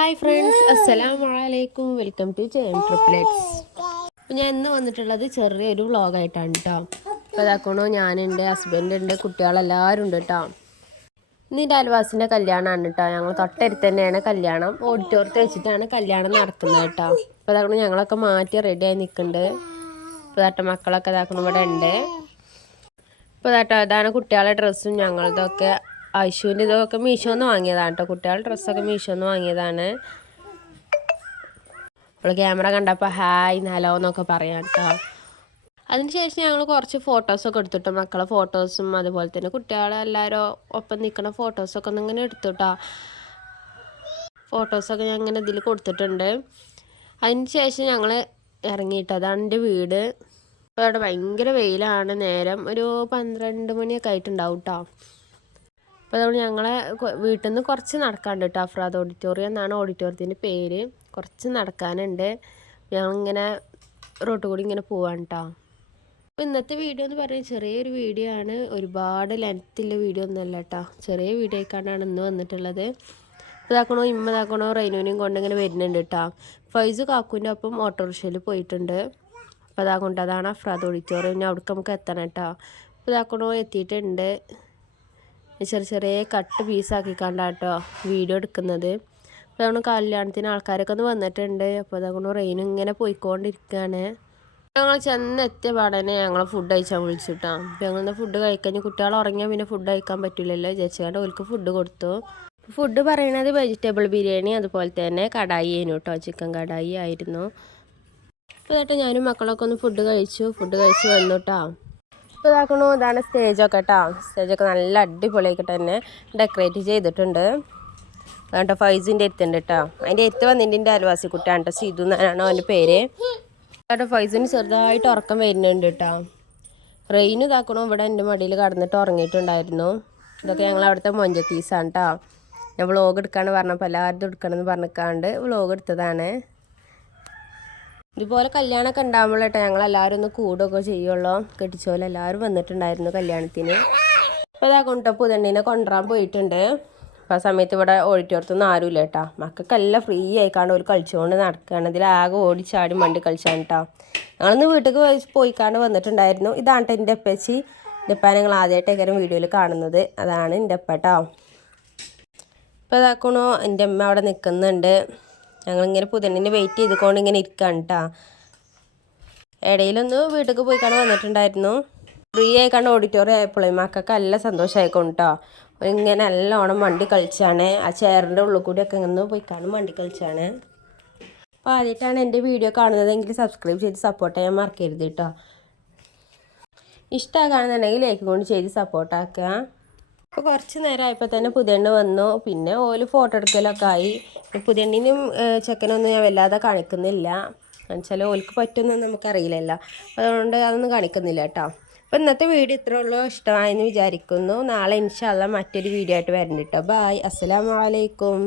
Hi friends, അസ്സലാമലൈക്കും. Welcome to JM triplets. അപ്പോൾ ഞാൻ ഇന്ന് വന്നിട്ടുള്ളത് ചെറിയൊരു വ്ളോഗായിട്ടാണ് കേട്ടോ. അപ്പോൾ അതാക്കണോ, ഞാനുണ്ട്, ഹസ്ബൻഡുണ്ട്, കുട്ടികളെല്ലാവരും ഉണ്ട് കേട്ടോ. ഇന്ന് എൻ്റെ അയൽവാസിൻ്റെ കല്യാണമാണ് കേട്ടോ. ഞങ്ങൾ തൊട്ടടുത്ത് തന്നെയാണ് കല്യാണം. ഓഡിറ്റോറിയത്തിൽ വെച്ചിട്ടാണ് കല്യാണം നടക്കുന്നത് കേട്ടോ. അപ്പോൾ അതാക്കണോ, ഞങ്ങളൊക്കെ മാറ്റി റെഡിയായി നിൽക്കുന്നുണ്ട്. ഇപ്പോൾ ഇതാട്ട മക്കളൊക്കെ ഇതാക്കണം ഇവിടെ ഉണ്ട്. ഇപ്പോൾ ഇതാട്ടോ, അതാണ് കുട്ടികളുടെ ഡ്രസ്സും ഞങ്ങളതൊക്കെ ഐശുവിൻ്റെ ഇതൊക്കെ മീഷോന്ന് വാങ്ങിയതാണ് കേട്ടോ. കുട്ടികളുടെ ഡ്രസ്സൊക്കെ മീഷോന്ന് വാങ്ങിയതാണ്. അപ്പോൾ ക്യാമറ കണ്ടപ്പോൾ ഹായ് ഹലോ എന്നൊക്കെ പറയാം കേട്ടോ. അതിനുശേഷം ഞങ്ങൾ കുറച്ച് ഫോട്ടോസൊക്കെ എടുത്തിട്ടോ. മക്കളെ ഫോട്ടോസും അതുപോലെ തന്നെ കുട്ടികളെല്ലാവരും ഒപ്പം നിൽക്കുന്ന ഫോട്ടോസൊക്കെ ഒന്ന് ഇങ്ങനെ എടുത്തുട്ടോ. ഫോട്ടോസൊക്കെ ഞാൻ ഇങ്ങനെ ഇതിൽ കൊടുത്തിട്ടുണ്ട്. അതിനുശേഷം ഞങ്ങൾ ഇറങ്ങിയിട്ട് അതാണ് എൻ്റെ വീട്. അപ്പോൾ അവിടെ ഭയങ്കര വെയിലാണ്. നേരം ഒരു 12 മണിയൊക്കെ ആയിട്ടുണ്ടാവും കേട്ടോ. അപ്പോൾ അതുകൊണ്ട് ഞങ്ങളെ വീട്ടിൽ നിന്ന് കുറച്ച് നടക്കാനുണ്ട് കേട്ടോ. അഫ്രാദ് ഓഡിറ്റോറിയം എന്നാണ് ഓഡിറ്റോറിയത്തിൻ്റെ പേര്. കുറച്ച് നടക്കാനുണ്ട്. ഞങ്ങളിങ്ങനെ റോഡ് കൂടി ഇങ്ങനെ പോവാണ് കേട്ടോ. അപ്പോൾ ഇന്നത്തെ വീഡിയോ എന്ന് പറയുന്നത് ചെറിയൊരു വീഡിയോ ആണ്. ഒരുപാട് ലെങ്ത്തുള്ള വീഡിയോ ഒന്നുമല്ല കേട്ടോ. ചെറിയ വീഡിയോ ആയിക്കാണ്ടാണ് ഇന്ന് വന്നിട്ടുള്ളത്. ഇതാക്കണോ ഇതാക്കണോ റൈനുവിനെയും കൊണ്ട് ഇങ്ങനെ വരുന്നുണ്ട് കേട്ടോ. ഫൈസ് കാക്കുവിൻ്റെ ഒപ്പം ഓട്ടോറിക്ഷയിൽ പോയിട്ടുണ്ട്. അപ്പോൾ അതാണ് അഫ്രാദ് ഓഡിറ്റോറിയം. ഇനി അവിടേക്ക് നമുക്ക് എത്തണം കേട്ടോ. അപ്പോൾ ഇതാക്കണോ എത്തിയിട്ടുണ്ട്. ചെറിയ ചെറിയ കട്ട് പീസാക്കിക്കാണ്ടാട്ടോ വീഡിയോ എടുക്കുന്നത്. അപ്പോൾ അതുകൊണ്ട് കല്യാണത്തിന് ആൾക്കാരൊക്കെ ഒന്ന് വന്നിട്ടുണ്ട്. അപ്പോൾ അതുകൊണ്ട് റെയിനും ഇങ്ങനെ പോയിക്കൊണ്ടിരിക്കുകയാണ്. ഞങ്ങൾ ചെന്നെത്തിയ പാടനെ ഞങ്ങൾ ഫുഡ് കഴിച്ചാൽ വിളിച്ചിട്ടാ. അപ്പോൾ ഞങ്ങൾ ഫുഡ് കഴിക്കഴിഞ്ഞ് കുട്ടികൾ ഉറങ്ങിയാൽ പിന്നെ ഫുഡ് കഴിക്കാൻ പറ്റില്ലല്ലോ വിചാരിച്ചുകൊണ്ട് ഓർക്ക് ഫുഡ് കൊടുത്തു. ഫുഡ് പറയണത് വെജിറ്റബിൾ ബിരിയാണി അതുപോലെ തന്നെ കടായി ആയിരുന്നു കേട്ടോ. ചിക്കൻ കടായി ആയിരുന്നു. അപ്പോൾ ഇതായിട്ട് ഞാനും മക്കളൊക്കെ ഒന്ന് ഫുഡ് കഴിച്ച് വന്നു കേട്ടോ. ഇപ്പോൾ ഇതാക്കണു ഇതാണ് സ്റ്റേജൊക്കെ കേട്ടോ. സ്റ്റേജൊക്കെ നല്ല അടിപൊളിയാക്കിയിട്ട് തന്നെ ഡെക്കറേറ്റ് ചെയ്തിട്ടുണ്ട് കേട്ടോ. ഫൈസിൻ്റെ എത്തുണ്ട് കേട്ടോ. അതിൻ്റെ എത്ത് വന്നിട്ട് എൻ്റെ അയൽവാസി കുട്ടിയാണ് കേട്ടോ. സിധു എന്നാണ് അവൻ്റെ പേര് കേട്ടോ. ഫൈസിന് ചെറുതായിട്ട് ഉറക്കം വരുന്നുണ്ട് കേട്ടോ. റെയിൻ ഇതാക്കണു ഇവിടെ എൻ്റെ മടിയിൽ കടന്നിട്ട് ഉറങ്ങിയിട്ടുണ്ടായിരുന്നു. ഇതൊക്കെ ഞങ്ങൾ അവിടുത്തെ മൊഞ്ചത്തീസാണ് കേട്ടോ. ഞാൻ വ്ളോഗ് എടുക്കാന്ന് പറഞ്ഞപ്പോൾ എല്ലാവരും എടുക്കണമെന്ന് പറഞ്ഞിക്കാണ്ട് വ്ളോഗ് എടുത്തതാണ്. ഇതുപോലെ കല്യാണമൊക്കെ ഉണ്ടാകുമ്പോഴേട്ടോ ഞങ്ങളെല്ലാവരും ഒന്ന് കൂടുകയൊക്കെ ചെയ്യുള്ളൂ. കെട്ടിച്ചോലെ എല്ലാവരും വന്നിട്ടുണ്ടായിരുന്നു കല്യാണത്തിന്. അപ്പോൾ ഇതാ കൊണ്ടോ പുതണ്ണീനെ കൊണ്ടുവരാൻ പോയിട്ടുണ്ട്. അപ്പോൾ ആ സമയത്ത് ഇവിടെ ഓഡിറ്റോറിയത്തൊന്നും ആരുമില്ല കേട്ടോ. മക്കൾക്കെല്ലാം ഫ്രീ ആയിക്കാണ്ട് ഒരു കളിച്ചുകൊണ്ട് നടക്കുകയാണ്. ഇതിലാകെ ഓടിച്ചാടി മണ്ടി കളിച്ചാണ് കേട്ടോ. ഞങ്ങളൊന്ന് വീട്ടിലേക്ക് പോയിക്കാണ്ട് വന്നിട്ടുണ്ടായിരുന്നു. ഇതാണ് കേട്ടോ എൻ്റെ അപ്പച്ചി. എൻ്റെ അപ്പ ഞങ്ങൾ ആദ്യമായിട്ടേക്കാരും വീഡിയോയിൽ കാണുന്നത്. അതാണ് എൻ്റെ അപ്പ കേട്ടോ. ഇപ്പോൾ ഇതാക്കണോ എൻ്റെ അമ്മ അവിടെ നിൽക്കുന്നുണ്ട്. ഞങ്ങളിങ്ങനെ പുതണ്ണിനെ വെയിറ്റ് ചെയ്തുകൊണ്ട് ഇങ്ങനെ ഇരിക്കുകയാണ് കേട്ടോ. ഇടയിലൊന്ന് വീട്ടിലേക്ക് പോയിക്കാണ്ട് വന്നിട്ടുണ്ടായിരുന്നു. ഫ്രീ ആയിക്കാണ്ട് ഓഡിറ്റോറിയം ആയപ്പോഴേ മക്കൾക്ക് നല്ല സന്തോഷമായിക്കൊണ്ട് കേട്ടോ. ഇങ്ങനെ നല്ലോണം മണ്ടി കളിച്ചാണ്. ആ ചെയറിൻ്റെ ഉള്ളിൽ കൂടിയൊക്കെ ഇങ്ങനെ പോയിക്കാണ്ട് മണ്ടി കളിച്ചാണ്. അപ്പോൾ ആദ്യമായിട്ടാണ് എൻ്റെ വീഡിയോ കാണുന്നതെങ്കിൽ സബ്സ്ക്രൈബ് ചെയ്ത് സപ്പോർട്ട് ചെയ്യാൻ മറക്കരുത് കേട്ടോ. ഇഷ്ടമാകുകയാണെന്നുണ്ടെങ്കിൽ ലൈക്ക് കൊണ്ട് ചെയ്ത് സപ്പോർട്ടാക്കുക. അപ്പോൾ കുറച്ച് നേരമായപ്പോൾ തന്നെ പുതിയണ്ണ് വന്നു. പിന്നെ ഓല് ഫോട്ടോ എടുക്കലൊക്കെ ആയി. പുതിയണ്ണിനും ചെക്കനൊന്നും ഞാൻ വല്ലാതെ കാണിക്കുന്നില്ല. എന്നുവെച്ചാൽ ഓൽക്ക് പറ്റുമെന്ന് നമുക്കറിയില്ലല്ലോ. അതുകൊണ്ട് അതൊന്നും കാണിക്കുന്നില്ല കേട്ടോ. അപ്പോൾ ഇന്നത്തെ വീഡിയോ ഇത്രേ ഉള്ളൂ. ഇഷ്ടമായെന്ന് വിചാരിക്കുന്നു. നാളെ ഇൻഷാ അല്ലാഹ് മറ്റൊരു വീഡിയോ ആയിട്ട് വരുന്നുണ്ട് കേട്ടോ. ബായ്, അസ്സലാമു അലൈക്കും.